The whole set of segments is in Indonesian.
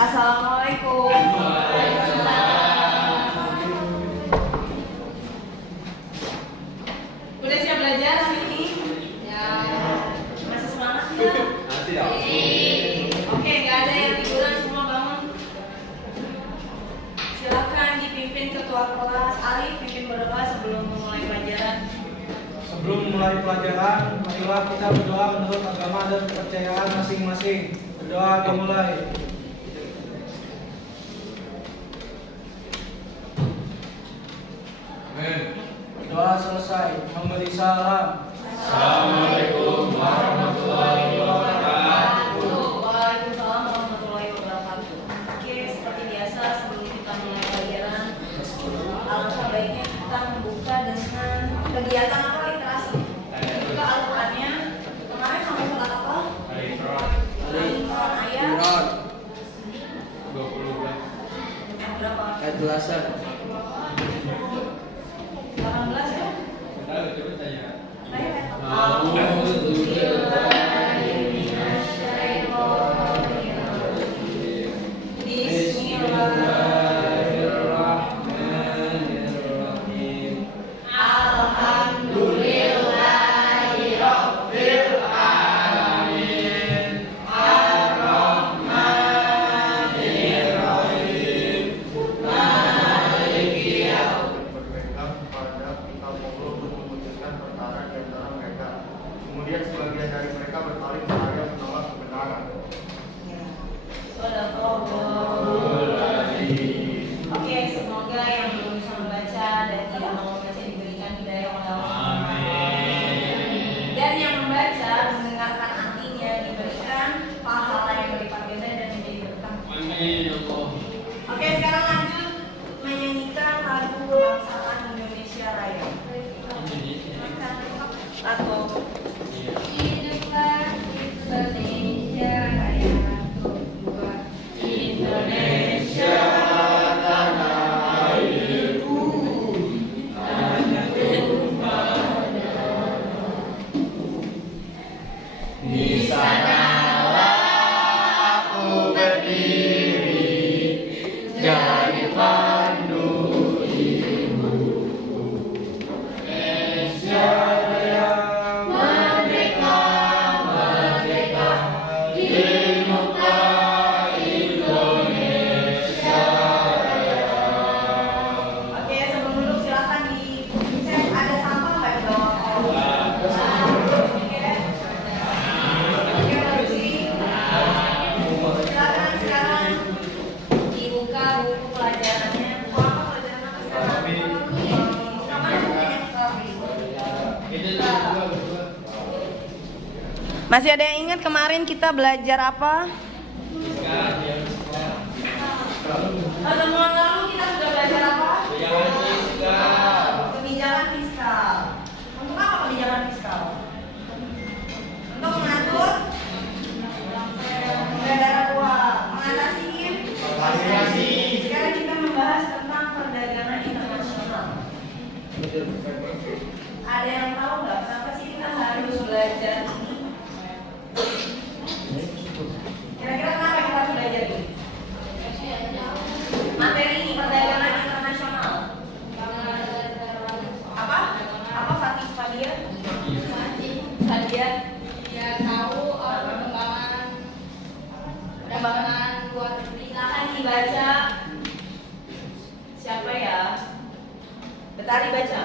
Assalamualaikum. Udah siap belajar hari ini? Ya. Masih semangat ya? Masih dong. Oke, nggak ada yang tiduran, semua bangun. Silakan dipimpin ketua kelas. Alif pimpin berdoa sebelum memulai pelajaran. Sebelum memulai pelajaran, marilah kita berdoa menurut agama dan kepercayaan masing-masing. Berdoa dimulai. Doa selesai. Memberi salam. Assalamualaikum warahmatullahi wabarakatuh. Waalaikumsalam warahmatullahi wabarakatuh. Oke, seperti biasa sebelum kita mulai pelajaran, alangkah baiknya kita membuka dengan kegiatan apa literasi. Buka Al-Qur'annya. Kemarin kamu sholat apa? Al-Imran ayat 20 ayat berapa? Ayat belasan. 18 ya? Coba tanya. Bismillahirrahmanirrahim. Alhamdulillahirabbil alamin. Ar-Rahmanir-Rahim. Maliki berpegang kepada kitab Allah untuk memutuskan perkara di antara mereka. Kemudian sebagian dari mereka berpaling seraya menolak kebenaran. Oke, semoga yang belum bisa membaca dan tidak mau membaca diberikan hidayah oleh Allah. Dan yang membaca mendengarkan artinya diberikan pahala yang berlipat ganda dan menjadi berkah. Amin ya Allah. Oke, sekarang lanjut menyanyikan lagu kebangsaan Indonesia Raya. Satu. Hiduplah Indonesia Raya. Dua. Indonesia tanah airku, tanah tumpah darah. Di sanalah aku berdiri, jadi pandu ibu. Indonesia yang merdeka, merdeka, dimulai Indonesia Raya. Oke, sebelum duduk silakan dicek ada sampah nggak di bawah kolong. Oke, bersih. Silakan sekarang dibuka buku pelajarannya. Buku apa pelajaran apa sekarang? Sama bukunya ekonomi. Masih ada yang ingat kemarin kita belajar apa? Pertemuan lalu kita sudah belajar apa? Kebijakan fiskal. Untuk apa kebijakan fiskal? Untuk mengatur peredaran uang, mengatasi inflasi. Sekarang kita membahas tentang perdagangan internasional. Ada yang tahu nggak kenapa sih kita harus belajar ini? Kira-kira kenapa kita harus belajar ini? Materi ini perdagangan internasional. Apa? Apa Fatih Fadia? Fadia? Ya tahu perkembangan luar negeri. Silahkan dibaca. Siapa ya? Betari baca.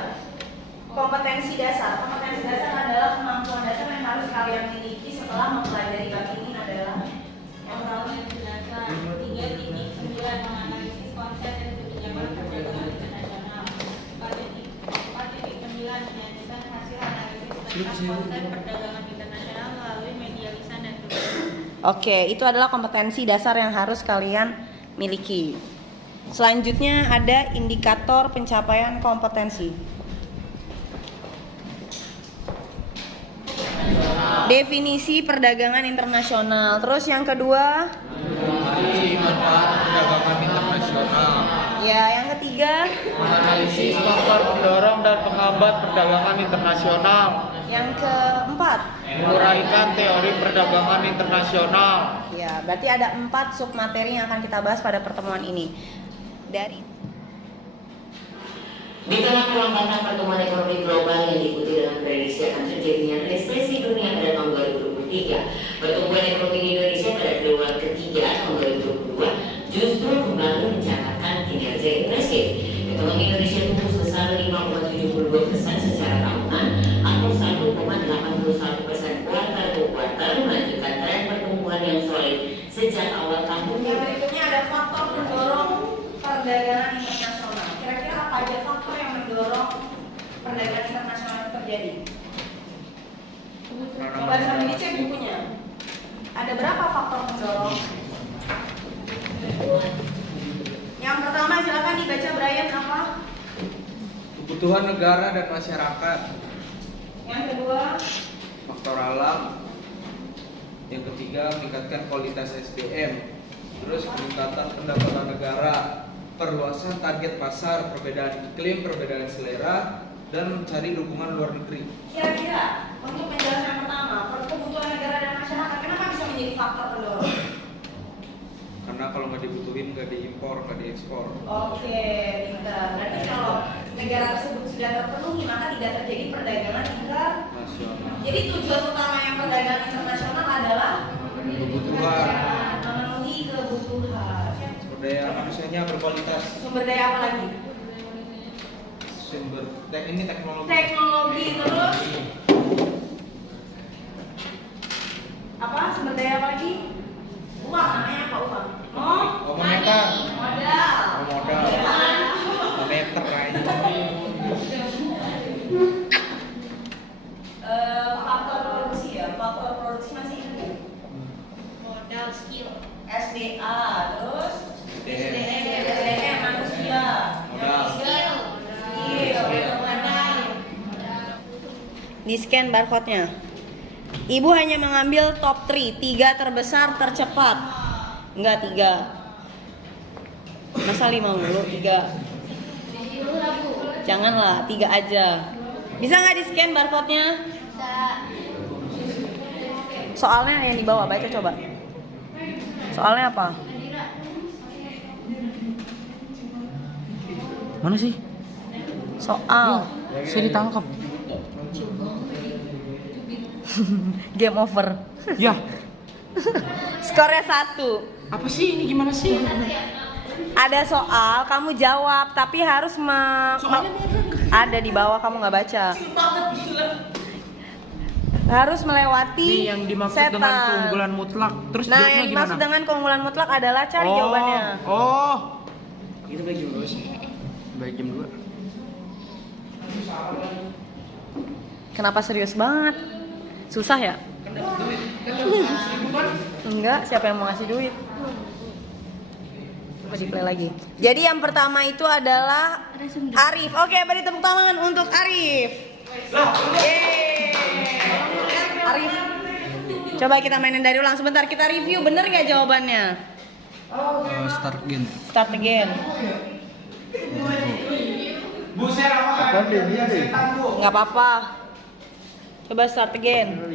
Kompetensi dasar. Kompetensi dasar adalah kemampuan dasar yang harus kalian miliki setelah mempelajari bab ini adalah yang pertama. 3.9 menganalisis konsep dan kebijakan perdagangan internasional. 4.9 menyajikan hasil analisis tentang konsep perdagangan internasional melalui media lisan dan tulisan. Oke, itu adalah kompetensi dasar yang harus kalian miliki. Selanjutnya ada indikator pencapaian kompetensi. Definisi perdagangan internasional. Terus yang kedua, manfaat perdagangan internasional. ya yang ketiga, Menganalisis faktor pendorong dan penghambat perdagangan internasional. Yang keempat. Menguraikan teori perdagangan internasional. Ya, berarti ada 4 submateri yang akan kita bahas pada pertemuan ini. Di tengah perlambatan pertumbuhan ekonomi global yang diikuti dengan prediksi akan terjadinya resesi dunia pada tahun 2023, pertumbuhan ekonomi di Indonesia pada triwulan ketiga tahun 2022 justru kembali mencatatkan kinerja impresif. Ekonomi Indonesia tumbuh sebesar 5,72% secara tahunan atau 1,81% kuartal ke kuartal, melanjutkan tren pertumbuhan yang solid sejak awal tahun. Yang berikutnya ada faktor pendorong perdagangan internasional. Kira-kira apa aja faktor yang mendorong perdagangan internasional itu terjadi? Coba sambil dicek bukunya. Ada berapa faktor pendorong? Yang pertama silakan dibaca Brian apa? Kebutuhan negara dan masyarakat. Yang kedua, Faktor alam. Yang ketiga, meningkatkan kualitas SDM. Terus peningkatan pendapatan negara, perluasan target pasar, perbedaan iklim, perbedaan selera, dan mencari dukungan luar negeri. kira-kira untuk penjelasan yang pertama, kebutuhan negara dan masyarakat, kenapa bisa menjadi faktor pendorong? Karena kalau nggak dibutuhin, nggak diimpor, nggak diekspor. Oke, pintar. Berarti kalau negara tersebut sudah terpenuhi, maka tidak terjadi perdagangan Nasional. Jadi tujuan utama yang perdagangan internasional adalah Kebutuhan. memenuhi kebutuhan. Sumber daya manusianya berkualitas. Sumber daya apa lagi? Ini teknologi. Teknologi, terus apa? Sumber daya apa lagi? Uang, namanya apa uang? Moneter. Modal. Modal. Moneter aja. Faktor produksi ya, faktor produksi masih ingat? Modal skill. SDA, terus SDM. SDM manusia. Modal. Di scan barcode-nya. Ibu hanya mengambil top 3, 3 terbesar tercepat. Enggak 3. Masa 5 mulu? 3. Janganlah, 3 aja. Bisa nggak di scan barcode-nya? Soalnya yang di bawah, baca coba. Soalnya apa? Mana sih? Soal. Saya ditangkap. Game over. Ya, Skornya 1. apa sih ini gimana sih? Ada soal, kamu jawab, tapi harus ada di bawah, kamu nggak baca. Harus melewati Ini yang dimaksud setan. dengan keunggulan mutlak. Terus Nah, jawabnya yang dimaksud gimana? dengan keunggulan mutlak adalah cari jawabannya. Oh. Itu baik jam 2 sih. Baik jam 2. Kenapa serius banget? Susah ya? Enggak, siapa yang mau ngasih duit? Coba di play lagi. Jadi yang pertama itu adalah Arif. Oke, beri tepuk tangan untuk Arif. Yeay. Arif. Coba kita mainin dari ulang sebentar, kita review bener nggak jawabannya? Start again. Start again. Buset apa? Nggak apa-apa. Coba start again.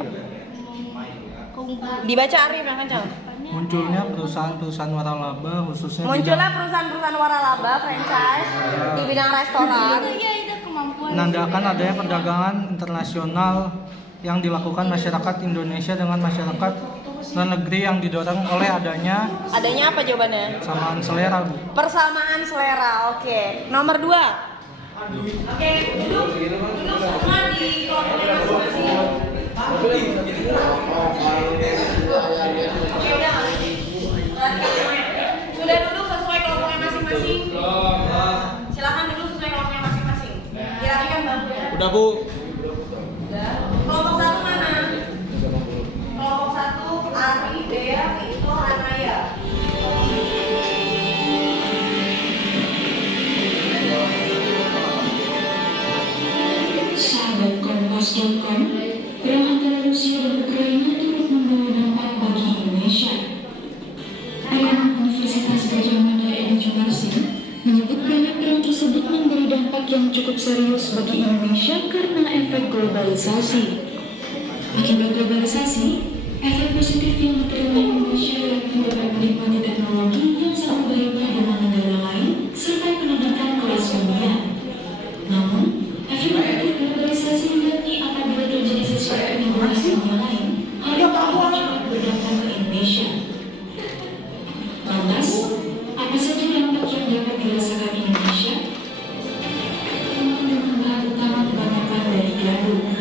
Dibaca Arif yang kencang. Munculnya perusahaan-perusahaan waralaba khususnya Munculnya perusahaan-perusahaan waralaba franchise di bidang restoran. Iya, itu kemampuan. menandakan adanya perdagangan internasional yang dilakukan masyarakat Indonesia dengan masyarakat luar negeri yang didorong oleh adanya Apa jawabannya? kesamaan selera, Bu. Persamaan selera. Oke. Nomor 2. Oke, duduk semua di kelompoknya masing-masing. Oke, udah. Sudah duduk sesuai kelompoknya masing-masing. Silakan duduk sesuai kelompoknya masing-masing. Dirapikan bangkunya. Udah, Bu. Udah. Kelompok 1 mana? Kelompok 1 Ari, Dea, Victor, Anaya. Sahabat Kompas.com, perang antara Rusia dan Ukraina turut membawa dampak bagi Indonesia. Pakar Universitas Gajah Mada Edi Jumarsin menyebutkan perang tersebut memberi dampak yang cukup serius bagi Indonesia karena efek globalisasi. globalisasi, efek positif yang diterima Indonesia yakni dapat menikmati teknologi yang sangat berbeda dengan negara lain serta pendidikan kelas dunia. Namun, efek negatif globalisasi yakni apabila terjadi sesuatu di negara dunia lain, hal itu akan cepat berdampak ke Indonesia. Lantas, apa saja dampak yang dapat dirasakan Indonesia? Dengan bahan utama kebanyakan dari gandum.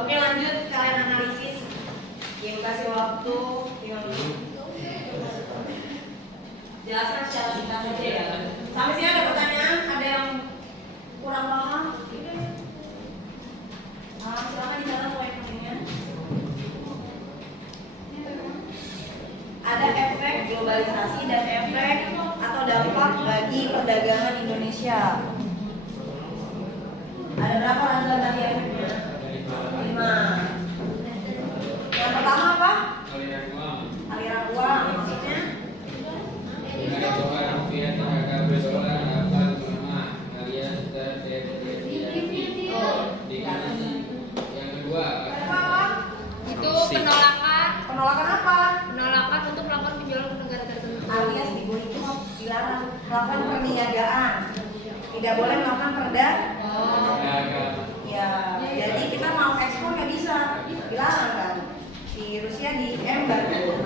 Oke, lanjut kalian analisis. Yang kasih waktu 5 menit. Jelaskan secara singkat saja ya. Sampai sini ada pertanyaan? Ada yang kurang paham? Silakan dicatat poin-poinnya. Ada efek globalisasi dan efek atau dampak bagi perdagangan Indonesia. Ada berapa Ranza tadi efeknya? 5. Yang pertama apa? Aliran uang. Maksudnya? Yang kedua, Apa? Itu penolakan Penolakan apa? penolakan untuk melakukan penjualan ke negara tertentu. Alias di bawah itu dilarang melakukan perniagaan. Tidak boleh melakukan perdagangan. Ya, jadi kita mau ekspor nggak bisa, dilarang kan? Di Rusia di embargo.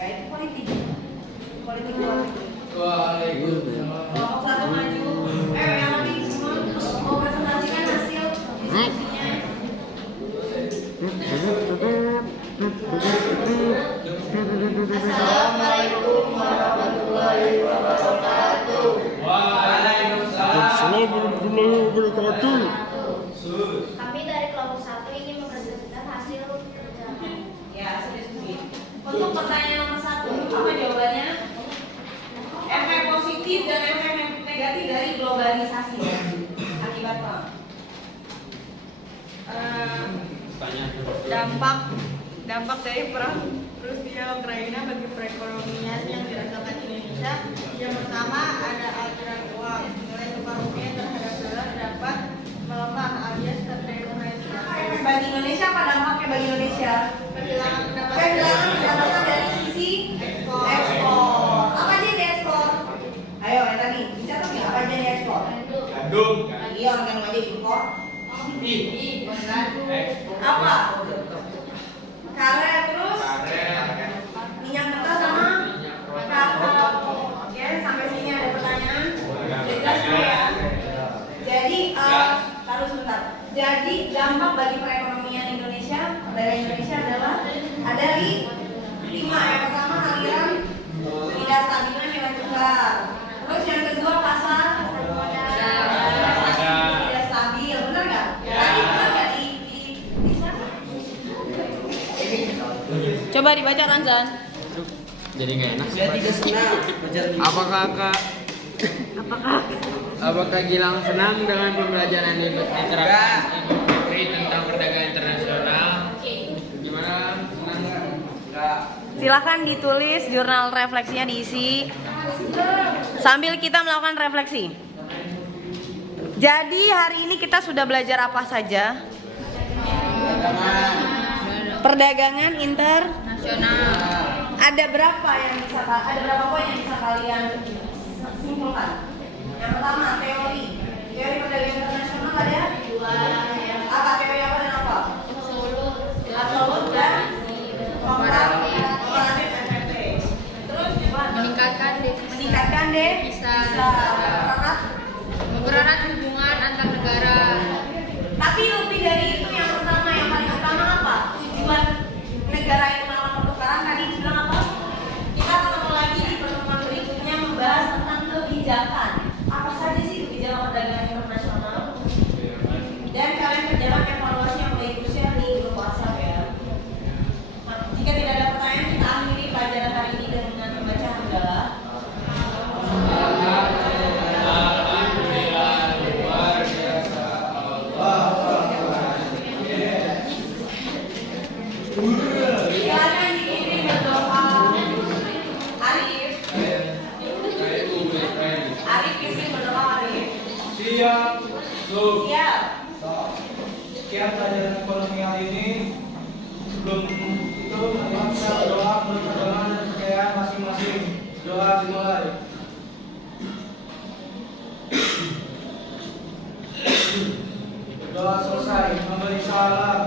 Ya itu politik luar negeri. Kelompok 1 maju. Yang lebih semua mau presentasikan hasil diskusinya. Assalamualaikum warahmatullahi wabarakatuh. Kami dari kelompok 1 ingin mempresentasikan hasil kerja. Ya, hasil diskusi. Untuk pertanyaan nomor 1, apa jawabannya? Efek positif dan efek negatif dari globalisasi akibat perang. Dampak dari perang Rusia Ukraina bagi perekonomian yang dirasakan Indonesia. Yang pertama ada aliran uang. Nilai tukar rupiah terhadap dolar dapat melemah alias terdepresiasi. Apa efek bagi Indonesia? Apa dampaknya bagi Indonesia? Kehilangan Kehilangan pendapatan dari sisi ekspor. Apa aja yang diekspor? Ayo, yang tadi bicara nggak apa aja yang diekspor? gandum, Iya, orang gandum aja impor. Apa? Karet, terus minyak mentah sama kakao. Oke, sampai sini ada pertanyaan? Jelas semua ya? Jadi, taruh sebentar. Jadi dampak bagi perekonomian Indonesia, dari Indonesia adalah ada 5. Yang pertama aliran tidak stabilnya nilai tukar. Terus yang kedua pasar tidak stabil, benar nggak? Tadi benar nggak di sana? Coba dibaca Ranzan. jadi nggak enak. Saya tidak senang. Apakah Gilang senang dengan pembelajaran interaktif tentang perdagangan internasional? Gimana? Senang nggak? Silakan ditulis jurnal refleksinya diisi sambil kita melakukan refleksi. Jadi hari ini kita sudah belajar apa saja? Perdagangan internasional. Ada berapa poin yang bisa kalian simpulkan? Yang pertama teori perdagangan internasional ada 2. Apa teori apa dan apa? Absolut dan komparatif FFP. Terus meningkatkan devisa. mempererat hubungan antar negara. Tapi lebih dari itu, yang pertama, yang paling utama apa? Tujuan negara itu melakukan pertukaran. Tadi bilang apa? Kita ketemu lagi di pertemuan berikutnya membahas tentang kebijakan. Apa saja sih kebijakan perdagangan internasional? Dan kalian kerjakan evaluasi yang baik khususnya di grup WhatsApp ya. Jika tidak ada pertanyaan, kita akhiri pelajaran hari ini dengan membaca hamdalah. Alhamdulillah luar biasa. Siap. Sekian pelajaran ekonomi hari ini. Sebelum itu, marilah kita berdoa menurut agama dan kepercayaan masing-masing. Doa dimulai. Doa selesai. Memberi salam.